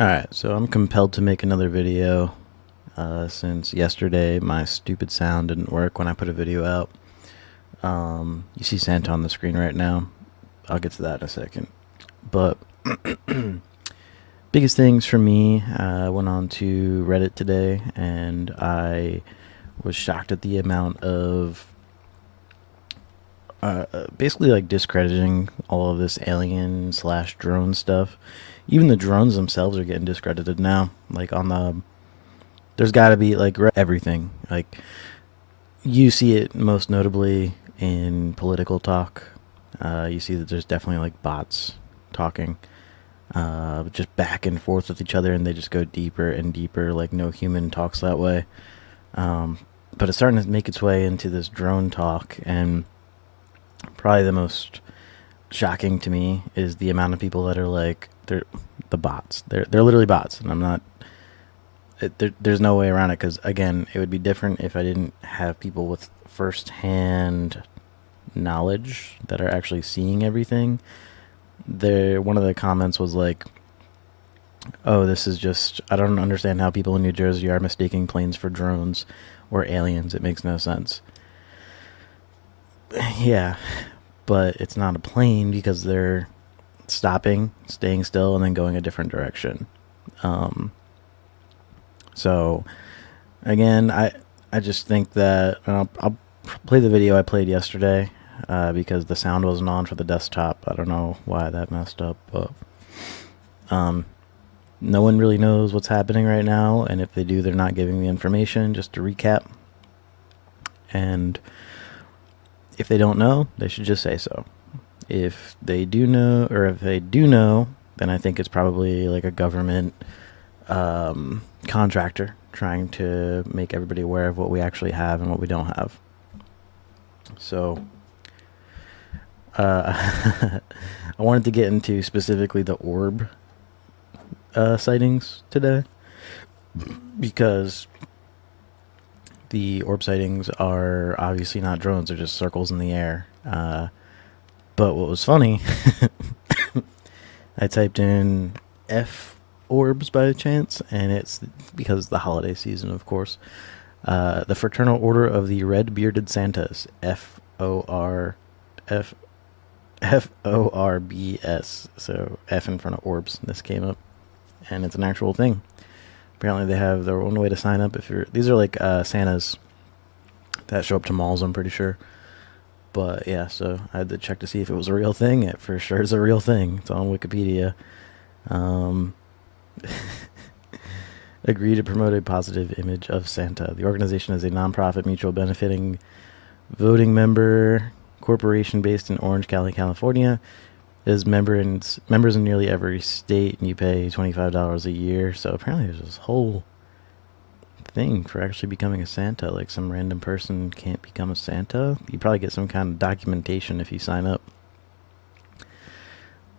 Alright, so I'm compelled to make another video since yesterday my stupid sound didn't work when I put a video out. You see Santa on the screen right now. I'll get to that in a second. But biggest things for me, I went on to Reddit today and I was shocked at the amount of basically like discrediting all of this alien slash drone stuff. Even the drones themselves are getting discredited now. Like on there's got to be like everything. Like you see it most notably in political talk. You see that there's definitely like bots talking, just back and forth with each other, and they just go deeper and deeper. Like no human talks that way. But it's starting to make its way into this drone talk, and probably the most shocking to me is the amount of people that are like they're the bots. They're literally bots, and I'm not. There's no way around it because again, it would be different if I didn't have people with first-hand knowledge that are actually seeing everything. There, one of the comments was like, "Oh, this is just I don't understand how people in New Jersey are mistaking planes for drones or aliens. It makes no sense." Yeah, but it's not a plane because they're stopping, staying still, and then going a different direction. Um, so again, I just think that I'll play the video I played yesterday because the sound wasn't on for the desktop. I don't know why that messed up, but um, no one really knows what's happening right now, and if they do, they're not giving the information. Just to recap, and if they don't know, they should just say so. If they do know, or if they do know, then I think it's probably like a government contractor trying to make everybody aware of what we actually have and what we don't have. So, I wanted to get into specifically the orb sightings today because the orb sightings are obviously not drones; they're just circles in the air. But what was funny, I typed in F orbs by chance, and it's because it's the holiday season, of course. The Fraternal Order of the Red Bearded Santas, F-O-R-B-S. So F in front of orbs. This came up, and it's an actual thing. Apparently, they have their own way to sign up. If you're, these are like Santas that show up to malls, I'm pretty sure. But yeah, so I had to check to see if it was a real thing. It for sure is a real thing. It's on Wikipedia. Um, agree to promote a positive image of Santa. The organization is a nonprofit, mutual benefiting, voting member corporation based in Orange County, California. It has members in nearly every state, and you pay $25 a year. So apparently, there's this whole thing for actually becoming a Santa. Like some random person can't become a Santa. You probably get some kind of documentation if you sign up.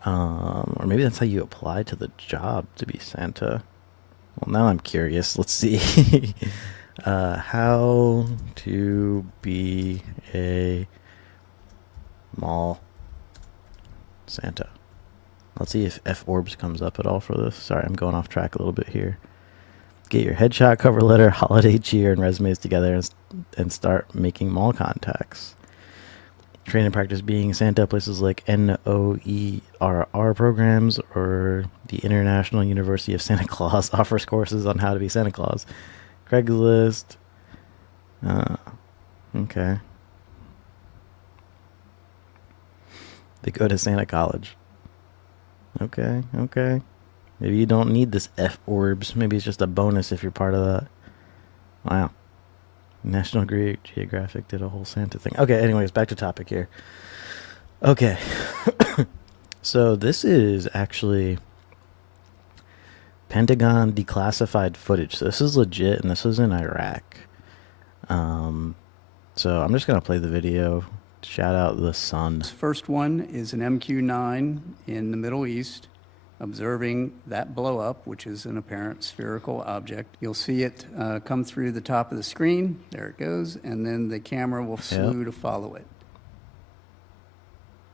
Or maybe that's how you apply to the job to be Santa. Well, now I'm curious. Let's see. How to be a mall Santa. Let's see if F Orbs comes up at all for this. Sorry, I'm going off track a little bit here. Get your headshot, cover letter, holiday cheer, and resumes together and start making mall contacts. Train and practice being Santa places like NOERR programs or the International University of Santa Claus offers courses on how to be Santa Claus. Craigslist. Uh, okay. They go to Santa College. Okay, okay. Maybe you don't need this F orbs. Maybe it's just a bonus if you're part of that. Wow. National Geographic did a whole Santa thing. Okay, anyways, back to topic here. Okay. So this is actually Pentagon declassified footage. So this is legit, and this was in Iraq. So I'm just going to play the video. Shout out the sun. This first one is an MQ-9 in the Middle East, observing that blow up, which is an apparent spherical object. You'll see it come through the top of the screen. There it goes. And then the camera will slew to follow it.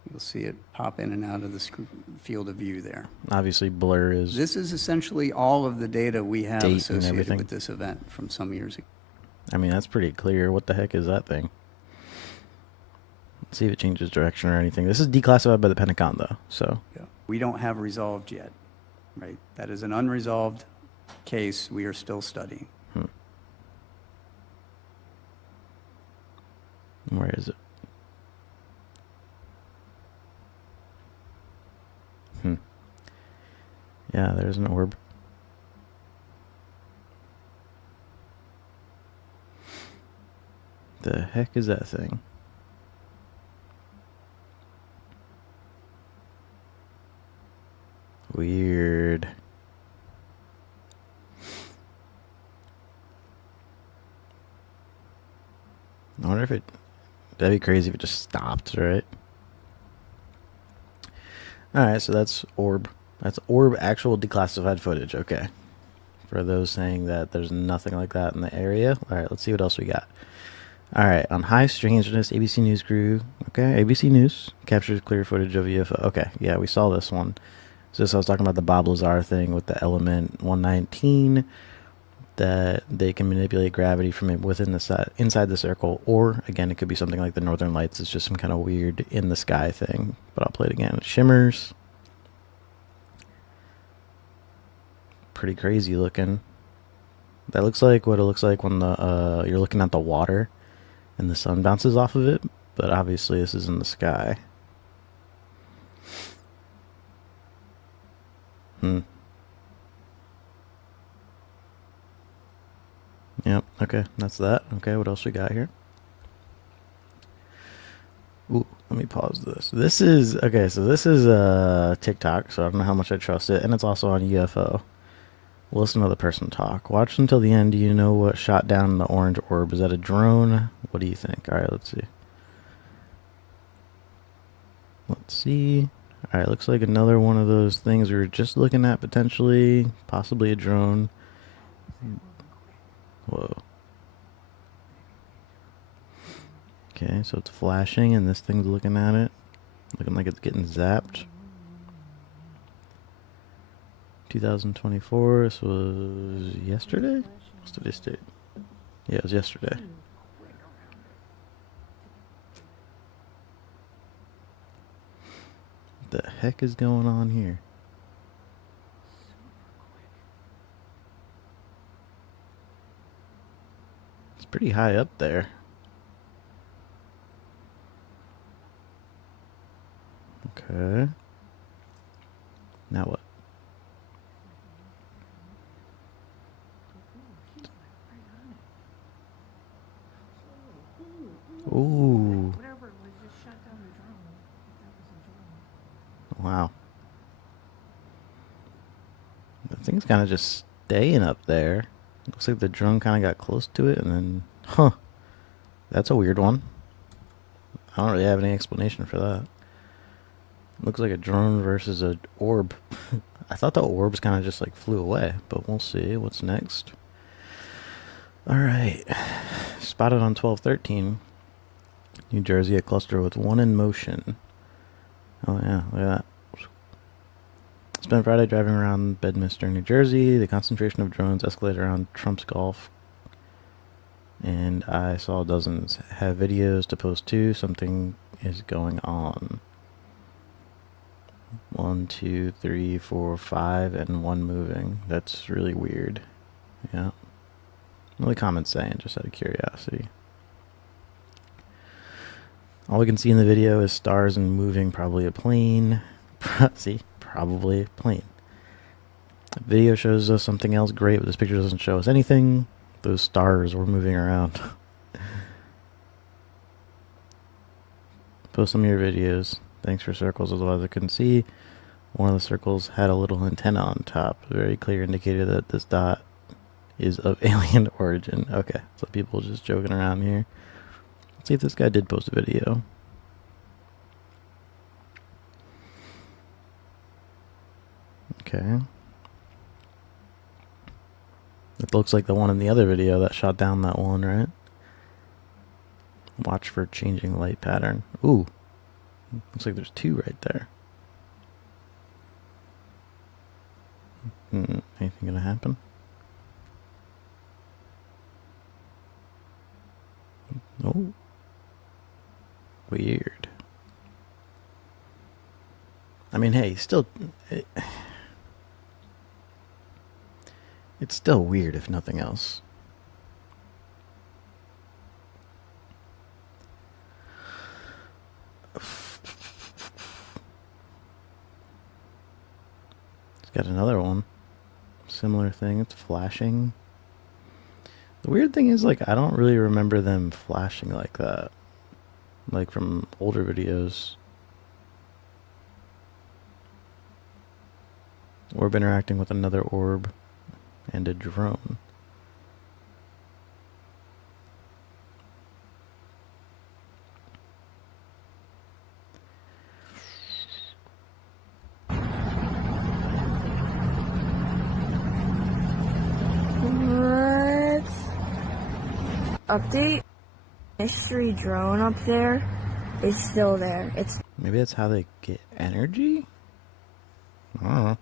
You'll see it pop in and out of the field of view there. Obviously, blur is This is essentially all of the data we have Date and associated everything. with this event from some years ago. I mean, that's pretty clear. What the heck is that thing? Let's see if it changes direction or anything. This is declassified by the Pentagon, though. So, Yeah. We don't have resolved yet, right? That is an unresolved case we are still studying. where is it? Yeah, there's an orb. The heck is that thing? Weird. I wonder if it... That'd be crazy if it just stopped, right? Alright, so that's orb. That's orb actual declassified footage. Okay. For those saying that there's nothing like that in the area. Alright, let's see what else we got. Alright, on high strangeness, ABC News crew. Okay, ABC News captures clear footage of UFO. Okay, yeah, we saw this one. So this I was talking about the Bob Lazar thing with the element 119, that they can manipulate gravity from it within the inside the circle, or again, it could be something like the Northern Lights. It's just some kind of weird in the sky thing. But I'll play it again. It shimmers. Pretty crazy looking. That looks like what it looks like when the you're looking at the water and the sun bounces off of it, but obviously this is in the sky. Yep, okay, that's that. Okay, what else we got here? Ooh, let me pause this. This is, okay, so this is TikTok, so I don't know how much I trust it, and it's also on UFO. Listen to the person talk. Watch until the end. Do you know what shot down the orange orb? Is that a drone? What do you think? Alright, let's see. Let's see. Alright, looks like another one of those things we were just looking at, potentially. Possibly a drone. Whoa. Okay, so it's flashing and this thing's looking at it. Looking like it's getting zapped. 2024, this was yesterday? What's today's date? Yeah, it was yesterday. What the heck is going on here? It's pretty high up there. Okay. Now what? Ooh. Whatever it was, just shut down the drone. If that was a drone. Wow. The thing's kind of just staying up there. Looks like the drone kind of got close to it and then... Huh. That's a weird one. I don't really have any explanation for that. Looks like a drone versus an orb. I thought the orbs kind of just like flew away, but we'll see what's next. Alright. Spotted on 1213. New Jersey, a cluster with one in motion. Oh yeah, look at that. Spent Friday driving around Bedminster, New Jersey. The concentration of drones escalated around Trump's Golf. And I saw dozens. Have videos to post too. Something is going on. 1, 2, 3, 4, 5, and 1 moving. That's really weird. Yeah. Really common saying, just out of curiosity. All we can see in the video is stars and moving, probably a plane. See? Probably a plane. The video shows us something else great, but this picture doesn't show us anything. Those stars were moving around. Post some of your videos. Thanks for circles, otherwise I couldn't see. One of the circles had a little antenna on top. Very clear indicator that this dot is of alien origin. Okay, so people just joking around here. Let's see if this guy did post a video. Okay. It looks like the one in the other video that shot down that one, right? Watch for changing light pattern. Ooh. Looks like there's two right there. Anything gonna happen? Oh. Weird. I mean, hey, still... It's still weird, if nothing else. It's got another one. Similar thing, it's flashing. The weird thing is, like, I don't really remember them flashing like that. Like from older videos. Orb interacting with another orb and a drone. What? Update? Mystery drone up there is still there. It's Maybe that's how they get energy? I don't know.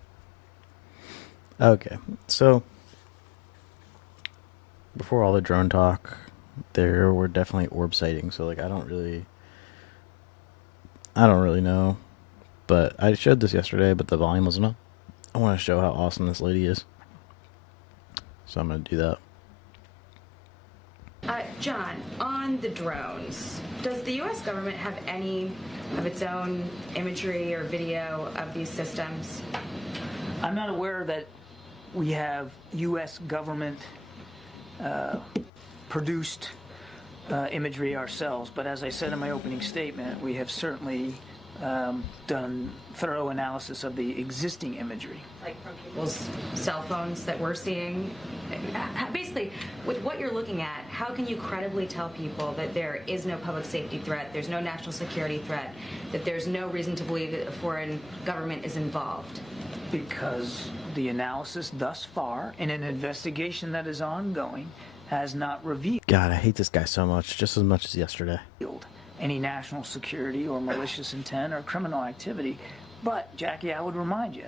Okay, so before all the drone talk, there were definitely orb sightings, so like I don't really know. But I showed this yesterday, but the volume wasn't up. I want to show how awesome this lady is. So I'm going to do that. John, on the drones, does the U.S. government have any of its own imagery or video of these systems? I'm not aware that we have U.S. government produced imagery ourselves, but as I said in my opening statement, we have certainly done thorough analysis of the existing imagery. Like from people's cell phones that we're seeing? Basically, with what you're looking at, how can you credibly tell people that there is no public safety threat, there's no national security threat, that there's no reason to believe that a foreign government is involved? Because the analysis thus far, in an investigation that is ongoing, has not revealed God, I hate this guy so much, just as much as yesterday. any national security or malicious intent or criminal activity. But, Jackie, I would remind you,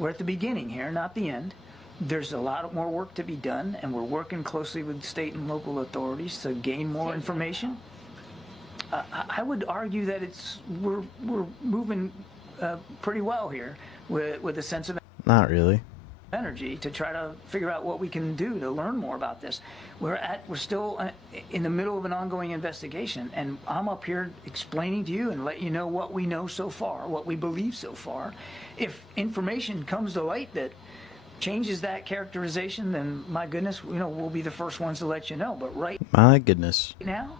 we're at the beginning here, not the end. There's a lot more work to be done, and we're working closely with state and local authorities to gain more information. I would argue that we're moving pretty well here with a sense of Not really. energy to try to figure out what we can do to learn more about this. We're still in the middle of an ongoing investigation, and I'm up here explaining to you and let you know what we know so far, what we believe so far. If information comes to light that changes that characterization, then my goodness, we'll be the first ones to let you know. But right My goodness. now,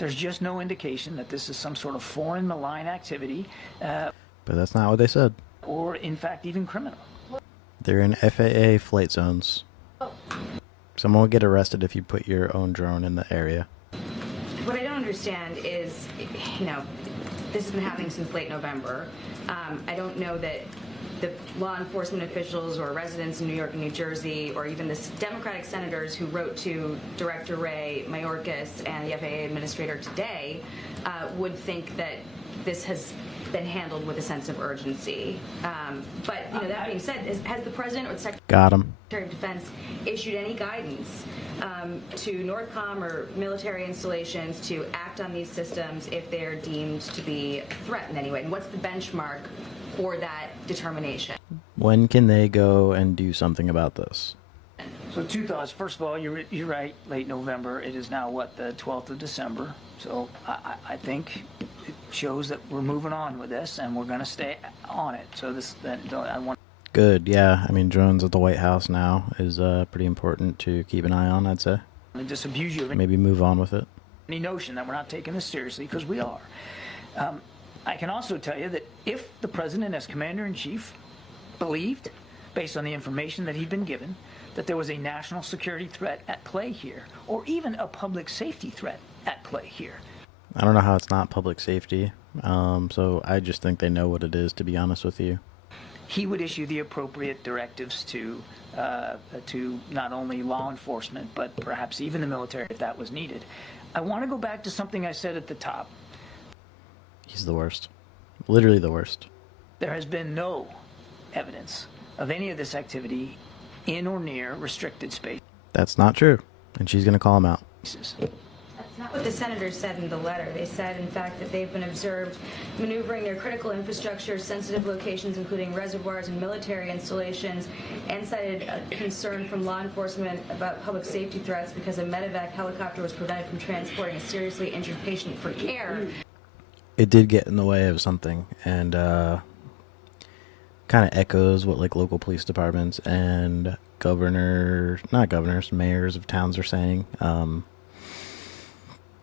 there's just no indication that this is some sort of foreign malign activity, But that's not what they said. or in fact even criminal. They're in FAA flight zones. Someone will get arrested if you put your own drone in the area. What I don't understand is, this has been happening since late November. I don't know that the law enforcement officials or residents in New York and New Jersey, or even the Democratic senators who wrote to Director Ray Mayorkas and the FAA administrator today would think that this has been handled with a sense of urgency. But that being said, has the president or the Secretary Got him. of Defense issued any guidance to NORTHCOM or military installations to act on these systems if they're deemed to be a threat in any way? And what's the benchmark for that determination? When can they go and do something about this? So two thoughts. First of all, you're right. Late November. It is now the 12th of December. So I think it shows that we're moving on with this, and we're going to stay on it. So I want. Good, yeah. I mean, drones at the White House now is pretty important to keep an eye on, I'd say. to disabuse you of Maybe move on with it. any notion that we're not taking this seriously, because we are. I can also tell you that if the president, as commander-in-chief, believed, based on the information that he'd been given, that there was a national security threat at play here, or even a public safety threat at play here, I don't know how it's not public safety. So I just think they know what it is, to be honest with you. he would issue the appropriate directives to not only law enforcement, but perhaps even the military if that was needed. I want to go back to something I said at the top. He's the worst. Literally the worst. There has been no evidence of any of this activity in or near restricted spaces. That's not true. And she's going to call him out. That's not what the senators said in the letter. They said, in fact, that they've been observed maneuvering near critical infrastructure, sensitive locations, including reservoirs and military installations, and cited a concern from law enforcement about public safety threats because a medevac helicopter was prevented from transporting a seriously injured patient for care. It did get in the way of something, and kind of echoes what like local police departments and mayors of towns are saying.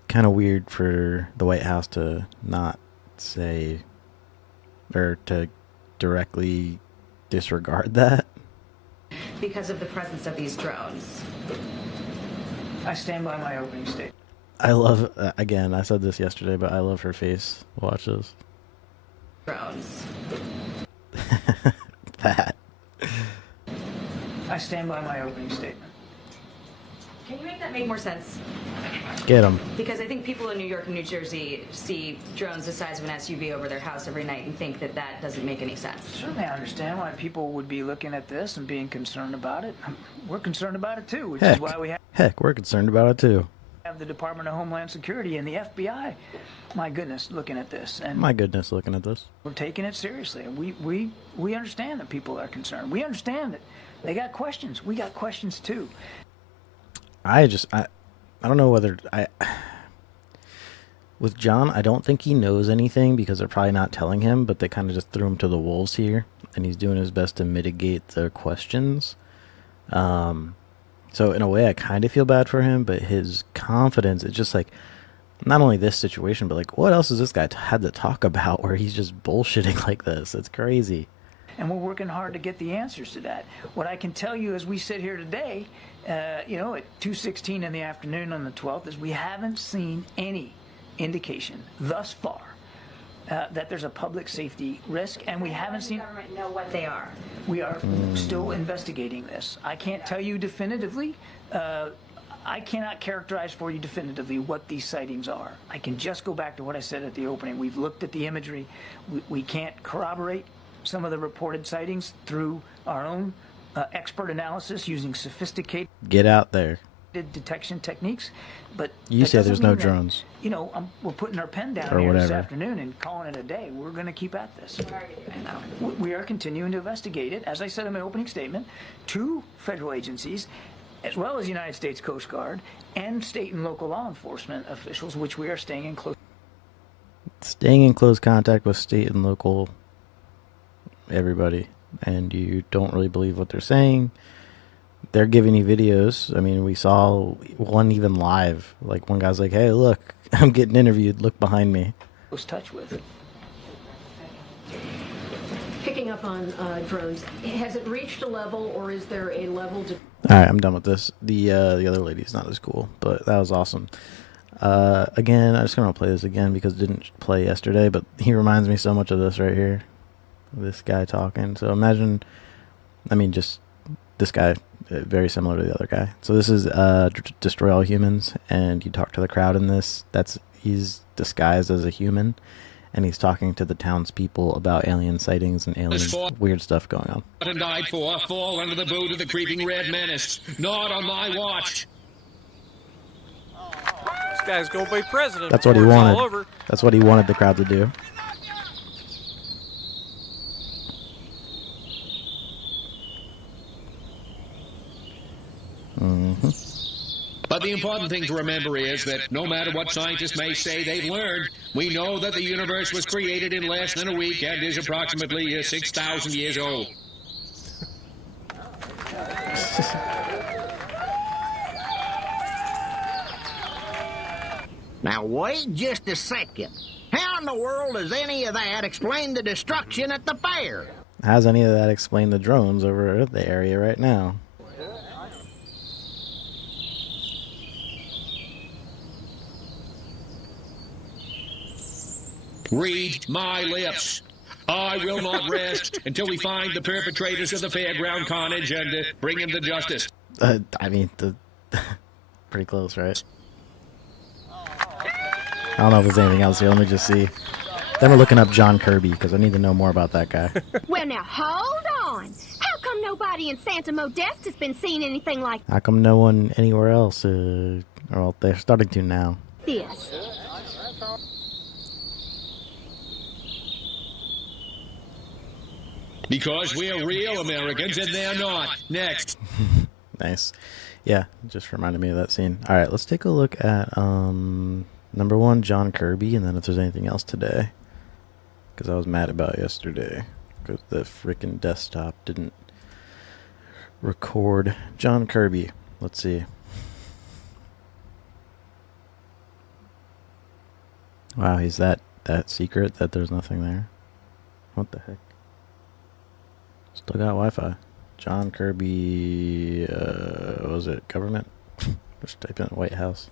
Kind of weird for the White House to not say or to directly disregard that. Because of the presence of these drones. I stand by my opening statement. I love, again, I said this yesterday, but I love her face. Watch this. Drones. That. I stand by my opening statement. Can you make that make more sense? Get him. Because I think people in New York and New Jersey see drones the size of an SUV over their house every night and think that that doesn't make any sense. Certainly I understand why people would be looking at this and being concerned about it. We're concerned about it too, which is why we Heck, we're concerned about it too. have the Department of Homeland Security and the FBI, my goodness, looking at this. And My goodness, looking at this. we're taking it seriously. We understand that people are concerned. We understand that they got questions. We got questions too. I don't know whether with John, I don't think he knows anything because they're probably not telling him, but they kind of just threw him to the wolves here, and he's doing his best to mitigate the questions. So in a way, I kind of feel bad for him, but his confidence, it's just like, not only this situation, but like, what else has this guy had to talk about where he's just bullshitting like this? It's crazy. And we're working hard to get the answers to that. What I can tell you as we sit here today, at 2:16 in the afternoon on the 12th, is we haven't seen any indication thus far that there's a public safety risk, and we haven't seen. Does the government know what they are? We are still investigating this. I can't tell you definitively. I cannot characterize for you definitively what these sightings are. I can just go back to what I said at the opening. We've looked at the imagery. We can't corroborate some of the reported sightings through our own expert analysis using sophisticated Get out there. detection techniques. But You that say there's doesn't no mean that, drones. we're putting our pen down Or here this whatever. afternoon and calling it a day. We're going to keep at this. What are you doing, though? We are continuing to investigate it, as I said in my opening statement, two federal agencies, as well as the United States Coast Guard and state and local law enforcement officials, which we are staying in close. Staying in close contact with state and local everybody, and you don't really believe what they're saying. They're giving you videos. I mean, we saw one even live. Like, one guy's like, hey, look, I'm getting interviewed. Look behind me. Close touch with. Picking up on drones, has it reached a level, or is there a level to? All right, I'm done with this. The other lady's not as cool, but that was awesome. Again, I'm just going to play this again because it didn't play yesterday, but he reminds me so much of this right here. This guy talking. So imagine, just this guy, very similar to the other guy. So this is Destroy All Humans, and you talk to the crowd in this. He's disguised as a human, and he's talking to the townspeople about alien sightings and alien weird stuff going on. And died for fall under the boot of the creeping red menace. Not on my watch. This guy's gonna be president. That's what he before it's all wanted. over. That's what he wanted the crowd to do. But the important thing to remember is that no matter what scientists may say they've learned, we know that the universe was created in less than a week and is approximately 6,000 years old. Now wait just a second. How in the world does any of that explain the destruction at the fair? How's any of that explain the drones over the area right now? Read my lips. I will not rest until we find the perpetrators of the fairground carnage and bring him to justice. Pretty close, right? I don't know if there's anything else here. Let me just see. Then we're looking up John Kirby because I need to know more about that guy. Well, now, hold on. How come nobody in Santa Modesta's been seeing anything like How come no one anywhere else? Well, they're starting to now. this? Because we're real Americans and they're not. Next. Nice. Yeah, just reminded me of that scene. All right, let's take a look at number one, John Kirby, and then if there's anything else today. Because I was mad about yesterday. Because the freaking desktop didn't record John Kirby. Let's see. Wow, he's that secret that there's nothing there. What the heck? Still got Wi-Fi. John Kirby, what was it? Government? Just type in White House.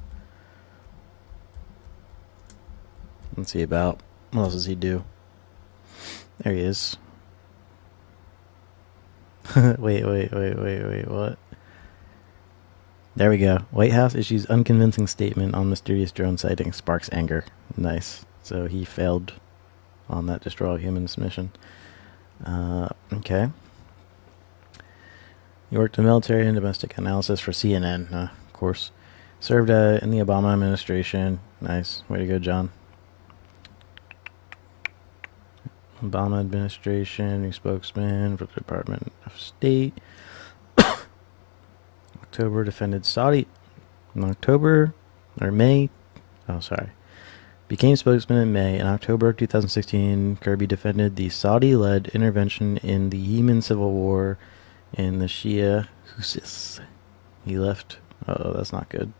Let's see about, what else does he do? There he is. wait, what? There we go. White House issues unconvincing statement on mysterious drone sighting, sparks anger. Nice. So he failed on that Destroy All Humans mission. Okay. He worked in military and domestic analysis for CNN, of course. Served in the Obama administration. Nice. Way to go, John. Obama administration, new spokesman for the Department of State. October, defended Saudi. In October, or May. Oh, sorry. Became spokesman in May. In October 2016, Kirby defended the Saudi-led intervention in the Yemen civil war in the Shia Houthis. He left. Oh, that's not good.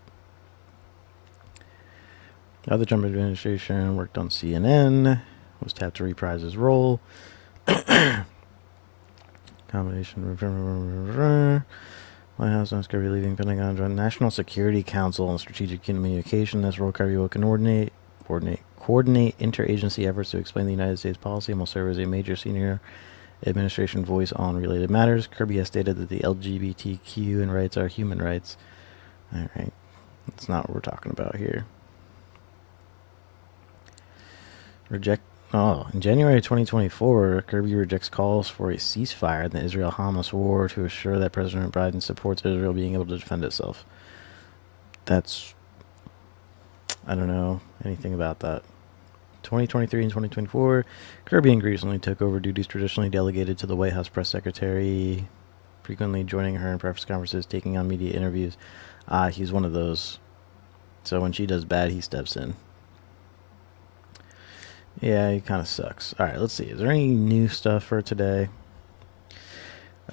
Other Trump administration worked on CNN. Was tapped to reprise his role. Combination. White House announced Kirby leaving Pentagon, joined National Security Council on Strategic Communication. This role, Kirby will coordinate interagency efforts to explain the United States policy and will serve as a major senior administration voice on related matters. Kirby has stated that the LGBTQ and rights are human rights. All right, that's not what we're talking about here. In January 2024, Kirby rejects calls for a ceasefire in the Israel-Hamas war to assure that President Biden supports Israel being able to defend itself. That's... I don't know anything about that. 2023 and 2024, Kirby increasingly took over duties traditionally delegated to the White House press secretary, frequently joining her in press conferences, taking on media interviews. He's one of those. So when she does bad, he steps in. Yeah, he kind of sucks. All right, let's see. Is there any new stuff for today?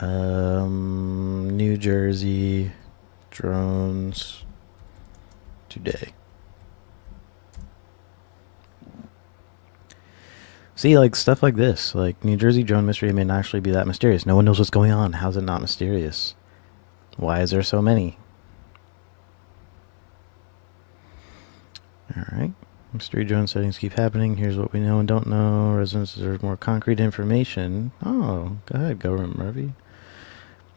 New Jersey drones today. See, like, stuff like this. Like, New Jersey drone mystery may not actually be that mysterious. No one knows what's going on. How's it not mysterious? Why is there so many? Alright. Mystery drone sightings keep happening. Here's what we know and don't know. Residents deserve more concrete information. Oh, go ahead, Government Murphy.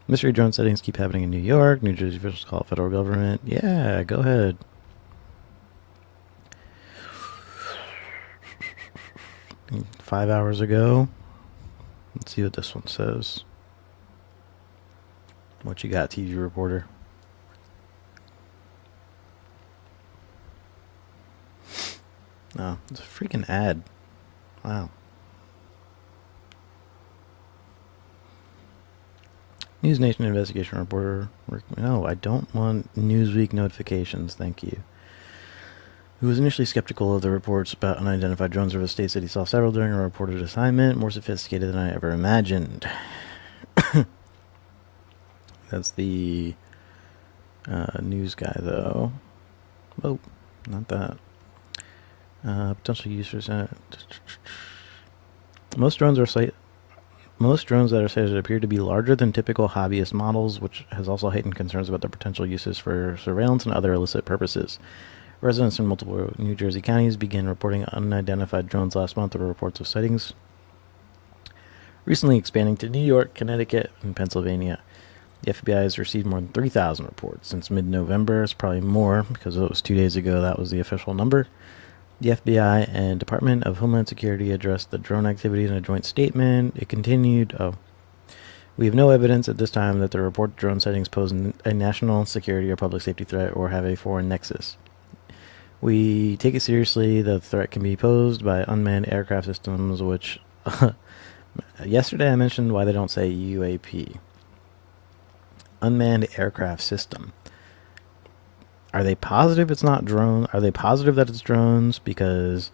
Mystery drone sightings keep happening in New York. New Jersey officials call it federal government. Yeah, go ahead. Five hours ago. Let's see what this one says. What you got, TV reporter? Oh, it's a freaking ad. Wow. News Nation investigation reporter. No, I don't want Newsweek notifications. Thank you. Who was initially skeptical of the reports about unidentified drones over the state said he saw several during a reported assignment, more sophisticated than I ever imagined. That's the news guy, though. Oh, not that. Potential users. Most drones that are sighted appear to be larger than typical hobbyist models, which has also heightened concerns about their potential uses for surveillance and other illicit purposes. Residents in multiple New Jersey counties began reporting unidentified drones last month. There were reports of sightings recently expanding to New York, Connecticut, and Pennsylvania. The FBI has received more than 3,000 reports since mid-November. It's probably more because it was 2 days ago. That was the official number. The FBI and Department of Homeland Security addressed the drone activity in a joint statement. It continued, we have no evidence at this time that the reported drone sightings pose a national security or public safety threat or have a foreign nexus. We take it seriously that the threat can be posed by unmanned aircraft systems, which yesterday I mentioned why they don't say UAP. Unmanned aircraft system. Are they positive it's not drone? Are they positive that it's drones? Because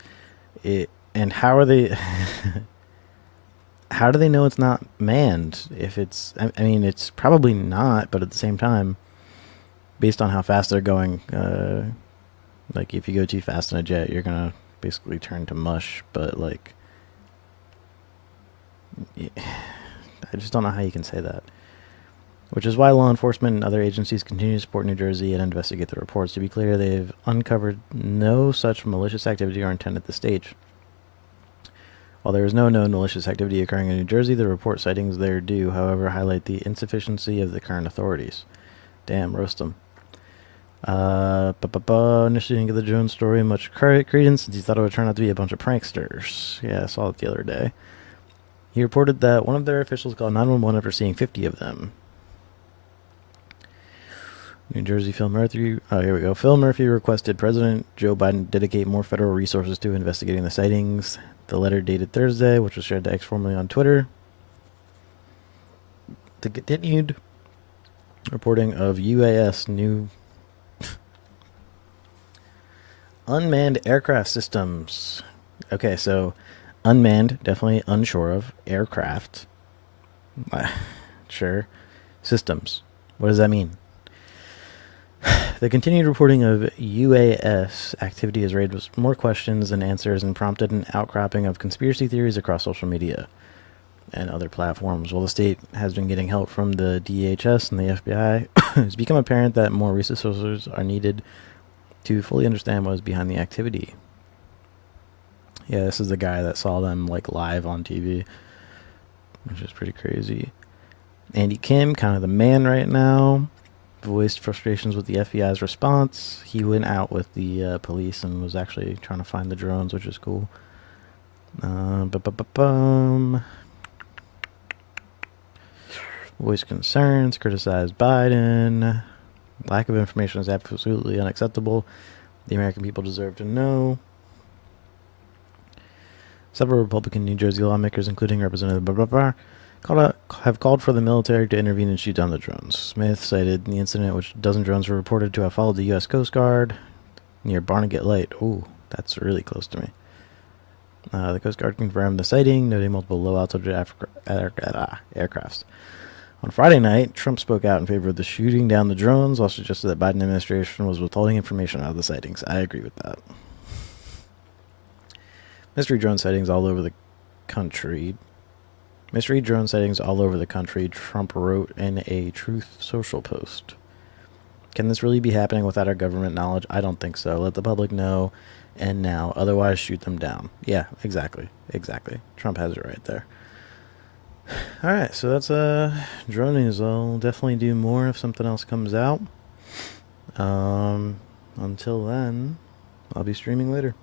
and how are they how do they know it's not manned? If it's, I mean, it's probably not, but at the same time, based on how fast they're going, like if you go too fast in a jet, you're gonna basically turn to mush. But like, I just don't know how you can say that. Which is why law enforcement and other agencies continue to support New Jersey and investigate the reports. To be clear, they've uncovered no such malicious activity or intent at this stage. While there is no known malicious activity occurring in New Jersey, the report sightings there do, however, highlight the insufficiency of the current authorities. Damn, roast them. Initially didn't give the Jones story much credence since he thought it would turn out to be a bunch of pranksters. Yeah, I saw it the other day. He reported that one of their officials called 911 after seeing 50 of them. New Jersey Phil Murphy. Oh, here we go. Phil Murphy requested President Joe Biden dedicate more federal resources to investigating the sightings. The letter dated Thursday, which was shared to X formerly on Twitter. The continued reporting of UAS new unmanned aircraft systems. Okay, so unmanned, definitely unsure of. Aircraft. Sure. Systems. What does that mean? The continued reporting of UAS activity has raised more questions than answers and prompted an outcropping of conspiracy theories across social media and other platforms. While the state has been getting help from the DHS and the FBI, it's become apparent that more resources are needed to fully understand what is behind the activity. Yeah, this is the guy that saw them like live on TV, which is pretty crazy. Andy Kim, kind of the man right now, voiced frustrations with the FBI's response. He went out with the police and was actually trying to find the drones, which is cool. Voiced concerns, criticized Biden. Lack of information is absolutely unacceptable. The American people deserve to know. Several Republican New Jersey lawmakers, including Representative have called for the military to intervene and shoot down the drones. Smith cited the incident, which a dozen drones were reported to have followed the U.S. Coast Guard near Barnegat Light. Ooh, that's really close to me. The Coast Guard confirmed the sighting, noting multiple low-altitude aircrafts. On Friday night, Trump spoke out in favor of the shooting down the drones, while suggested that Biden administration was withholding information out of the sightings. I agree with that. Mystery drone sightings all over the country. Mystery drone sightings all over the country, Trump wrote in a Truth Social post. Can this really be happening without our government knowledge? I don't think so. Let the public know, and now. Otherwise, shoot them down. Yeah, exactly. Exactly. Trump has it right there. Alright, so that's drone news. I'll definitely do more if something else comes out. Until then, I'll be streaming later.